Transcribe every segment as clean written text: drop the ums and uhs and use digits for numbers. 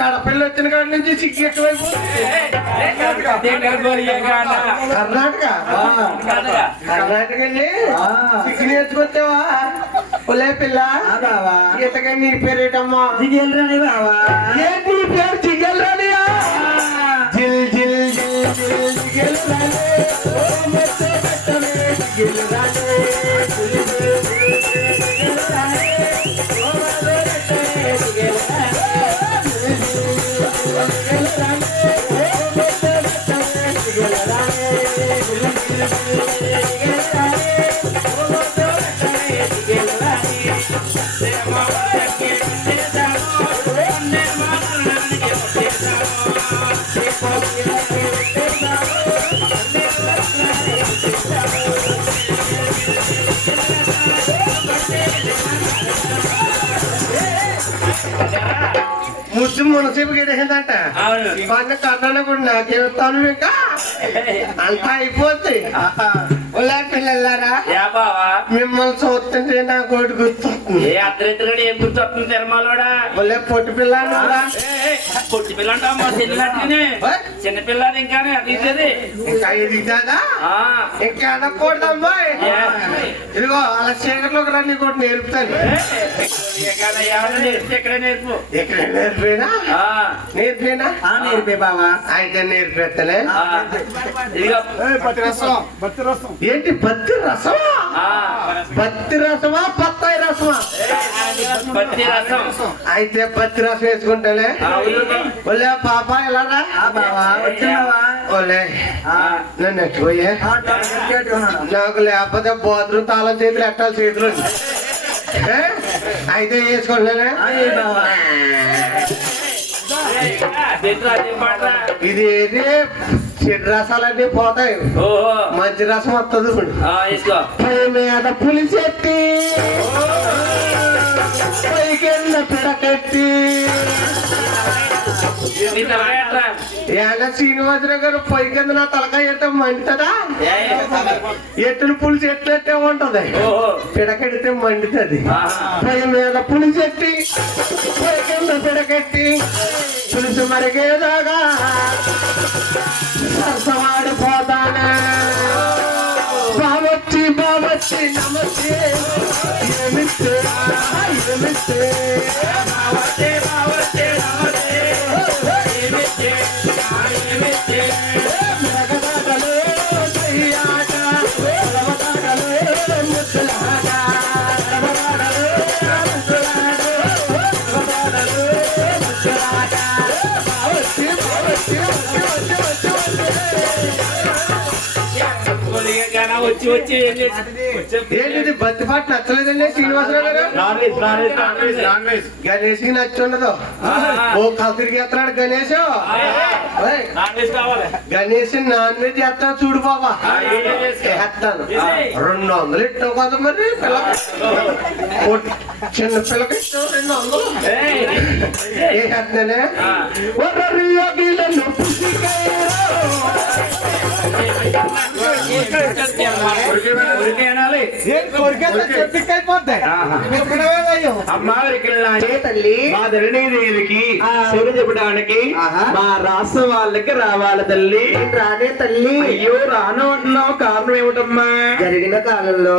కడపల్లి వచ్చిన కాడి నుంచి సిగ్గు ఎక్కువైపోతుంది. కర్ణాటక వెళ్ళి సిగ్గు నేర్చుకొచ్చావా? ఒలే పిల్ల ఈతగా నీ పేరేటమ్మా? జిగేల్రాని బావా. ఏంటి నీ పేరు జిగేల్రానియా? జిల్ జిల్ జిల్ జిల్ జిగేల్రాని ముద్దు మునసేపు గెడేసిందంట. ఇవన్నీ కన్నాను కూడా నాకేస్తాను ఇంకా అంతా అయిపోద్ది. ఒలా పిల్లలారా మిమ్మల్ని చూస్తుంటే నా కోటి గుర్తొస్తుంది. ఏం గుర్తొస్తుంది తిరుమలడా? ఒలే పొట్టి పిల్లలు పొట్టి పిల్ల చిన్న పిల్లది ఇంకా అది ఇంకా ఎదిగుతాదా? ఇంకా అనకూడదమ్మా. ఇదిగో అలా చీకట్లో కూడా నీ కూడా నేర్పుతాను. ఎక్కడే నేర్పు. ఎక్కడ నేర్పేనా? నేర్పేనా? నేర్పే బావా. అయితే నేర్పేస్తలే. ఏంటి బత్తి రసమా? బత్తి రసమా బత్తాయి రసమా? అయితే బత్తి రసం వేసుకుంటాలే. ఒలే పాప ఎలారా? ఓలే నన్ను ఎట్టుకోయే. నాకు లేకపోతే బాత్రూమ్ తాళం చేతులు ఎట్టాలి చేతులు. అయితే వేసుకుంటానే. ఇది ఏది చెడు రసాలన్నీ పోతాయి, మంచి రసం వస్తుంది. పై మీద పులిసెత్తి పై కింద పిడకెత్తి. శ్రీనివాసరావు గారు పై కింద నా తలకాయ ఎత్తే మండుతుందా? ఎత్తులు పులుసు ఎట్లెట్టే ఉంటది, పిడకెడితే మండుతుంది. పై మీద పులిసెత్తి పై కింద పిడకెత్తి పులుసు మరిగేదాగా సరసమాడిపోతానే. బావచ్చి బావచ్చి నమస్తే ఏమిస్తే ఏమిస్తే బావచ్చి బావచ్చి నమస్తే ఏమిస్తే ఏమిస్తే మగదాగలే చెయ్యాట లవదాగలే ముసలాట లవదాగలే ముసలాట లవదాగలే ముసలాట బావచ్చి బావచ్చి వచ్చి వచ్చి ఏంటి బత్తి పాట నచ్చలేదండి శ్రీనివాసరావు గారు? గణేష్ కి నచ్చి ఉండదు. ఓ కసిరికి ఎత్తాడు గణేష్. గణేష్ నాన్ వెజ్ ఎత్తా చూడు బాబా. ఎత్తాను 200 ఇట్టావు కదా మరి. చిన్న పిల్లకి ఇష్టం 200 వేసేస్తానే. తల్లి మా ధరణీదేవికి శివుడు చెప్పడానికి మా రాష్ట్ర వాళ్ళకి రావాలి తల్లి. రానే తల్లి. అయ్యో రాను అంటున్నావు, కారణం ఏమిటమ్మా? జరిగిన కాలంలో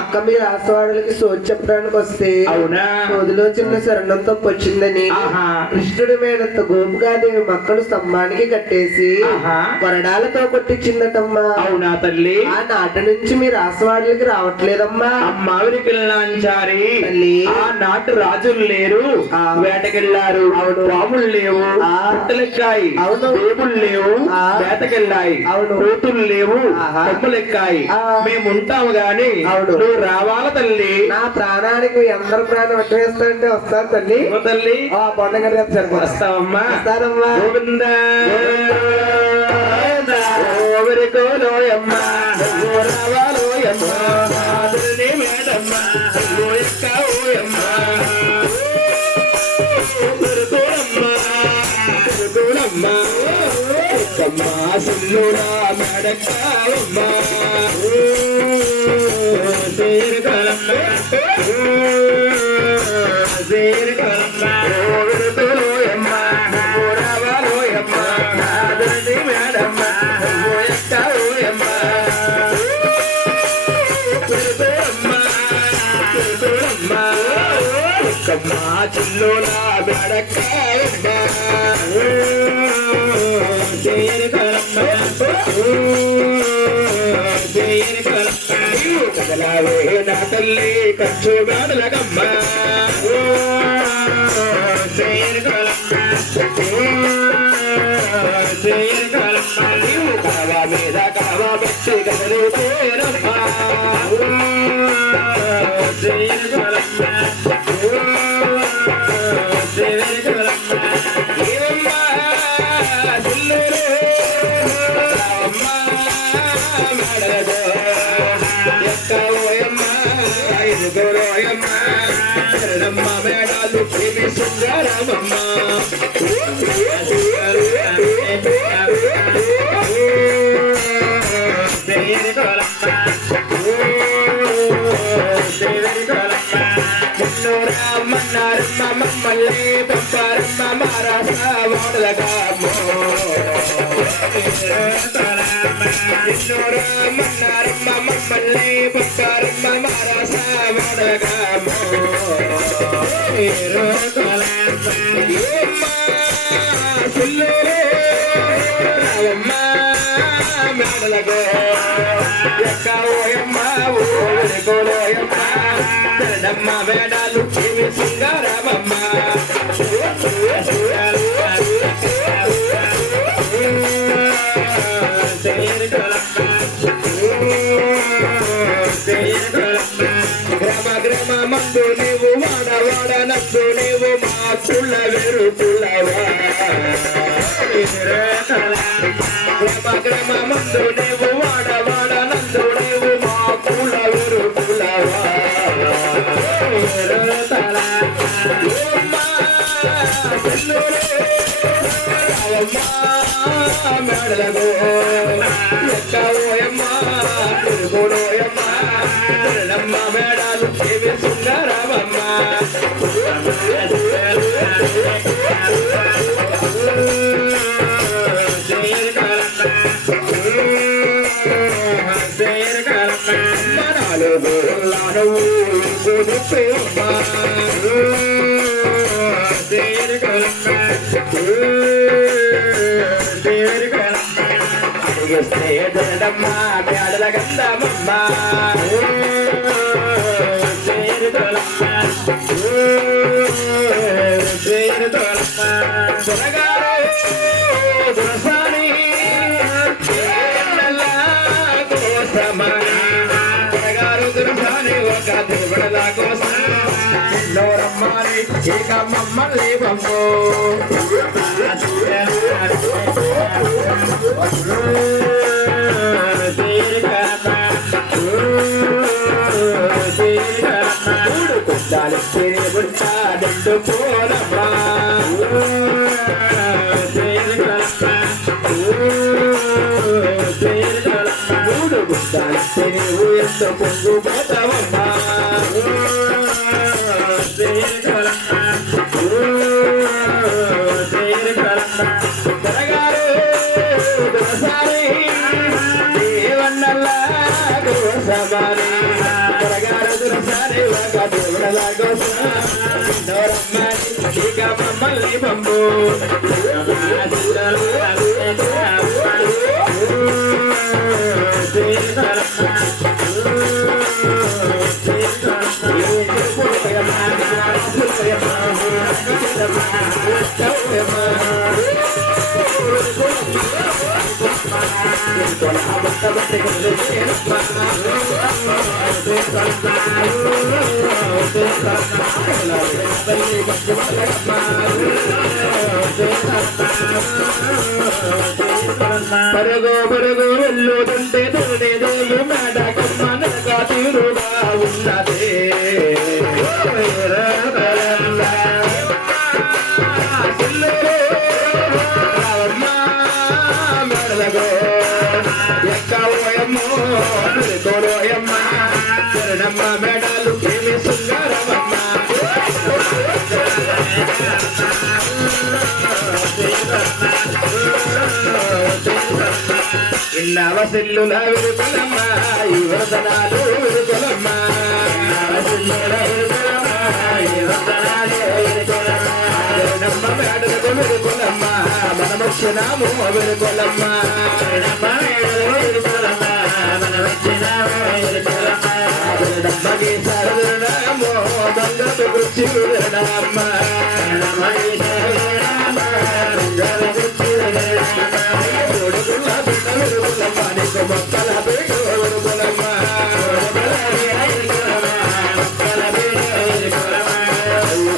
అక్క మీ రాష్ట్రవాడులకి సోది చెప్పడానికి వస్తే అవునా సోదిలో చిన్న శరణం తప్పు వచ్చిందని కృష్ణుడి మేడంత గోపికాదేవి మక్కలు స్తంభానికి కట్టేసి కొరడాలతో కొట్టించిందటమ్మా. అవునా తల్లి? ఆ నాటి నుంచి మీ రాష్ట్రవాడులకి రావట్లేదమ్మా. అమ్మావిడి పిల్లాంచారి ఆ నాటు రాజులు లేరు, వేటకెళ్ళారు. అవును. పాములు లేవు, పుట్టలెక్కాయి. అవును. దేవుళ్ళు లేవు, వేటకెళ్ళాయి. అవును. కూతుళ్ళు లేవు, కొమ్మలెక్కాయి. మేముంటాము గాని నువ్వు రావాల తల్లి. నా ప్రాణానికి అందరు ప్రాణం అడ్డు వేస్తానంటే వస్తాను తల్లి. తల్లి ఆ పండుగ వస్తావమ్మా. వస్తానమ్మా. గోవిందా కోలోయమ్మా రావాలోయమ్మా మేడమ్మా ఓయమ్మా తిరుతూరమ్మా సిల్లుడా మేడమ్మా సేరుకలమ్మా సేరుకలమ్మా సిల్లుల బెడకాయమ్మ చేయని కలమ్మ చేయని కలమ్మ కదలావే నా తల్లి ఖర్చు గాడులకమ్మ చేయని కలమ్మ చేయని కలమ్మ కావా మీద కావా పెట్టి కదలు పేరమ్మ చేయని కలమ్మ చేయని కలమ్మ ఏమమ్మ సిల్లులు రావమ్మ మెడలతో ఎక్కవోయమ్మ ఐదుగురోయమ్మ శరణమ్మ మేడాలు ప్రేమి సుందరమమ్మ దేని కొలమ్మ దేని కొలమ్మ మున్నూరమ్మన్నారమ్మ మమ్మల్ని పంపారమ్మ మారాస వాడలగామో నిన్నూరమ్మన్నారమ్మ మమ్మల్ని పంపారమ్మ మారాస వాడలగామో ఏమ్మా సుల్లూరే రావమ్మ మేడలగో ఎక్కవోయమ్మ ఊరికోలోయమ్మ శరణమ్మ మేడాలు ప్రేమి సుందరమమ్మ గ్రామ గ్రామ మందు నీవు వాడ వాడ నందు నీవు మా పుల్ల వెరు పుల్లవా గ్రామ గ్రామ మందు నీవు వాడ వాడ నందు నీవు మా పుల్ల వెరు పుల్లవా మేడలగో ఎక్కవోయమ్మ తిరుగుడోయమ్మ శరణమ్మ మేడాలు ప్రేమి సుందరమమ్మ మనాలు గోరులాను గుడిపేమ్మ దేని కొలమ్మ దేని కొలమ్మ అడిగిస్తే దొరదమ్మ మేడల గంధమమ్మ దేని కొలమ్మ దేని కొలమ్మ దొరగారు దొరసాని కోసమని దొరగారు దొరసాని ఒక దేవుడల కోసం నోరమ్మని ఇక మమ్మల్ని పంపు బుట్ట దిండు పోరమ్మా మూడు గుట్టాలు నువ్వు ఎంత పొంగు పోతావమ్మా దొరగారు దొరసారి దేవన్నల్లా గోసమాని దొరగారు దొరసారి ఒక దేవుడలా గోసమ్మని ఇక మమ్మల్ని పంపు పరగో పరగో వెళ్ళుదంటే తోడేదేలు మేడకమ్మ నడక తీరుగా ఉన్నదే ఎక్కవోయమ్మో తోడోయమ్మ శరణమ్మ మేడాలు ప్రేమి సుందరమమ్మ ఇన్నవ సిల్లుల విరుకులమ్మ ఈ వరదనాలు విరుకులమ్మ సిల్లుల విరుకులమ్మ ನಮ್ಮ ಬೇಡದ ಕೊಲಮ್ಮ మనమొచ్చినాము వెలుకొలమ్మ నమ్మకి సరదనామో బంగపు గుచ్చిరుడమ్మ కొడుకుల బిడ్డ వెలుకొలమ్మ నీకు మొక్కల బిడ్డ వెలుకొలమ్మ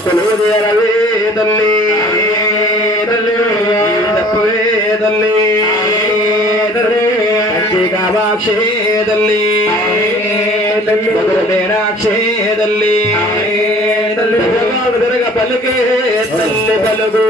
కొలువుదేరవేదల్లి ಕಾಮಾಕ್ಷೇದಲ್ಲಿ ಮೀನಾಕ್ಷೇದಲ್ಲಿ ಪಲುಕೆ ತಲ್ಲಿ ಬಲಗು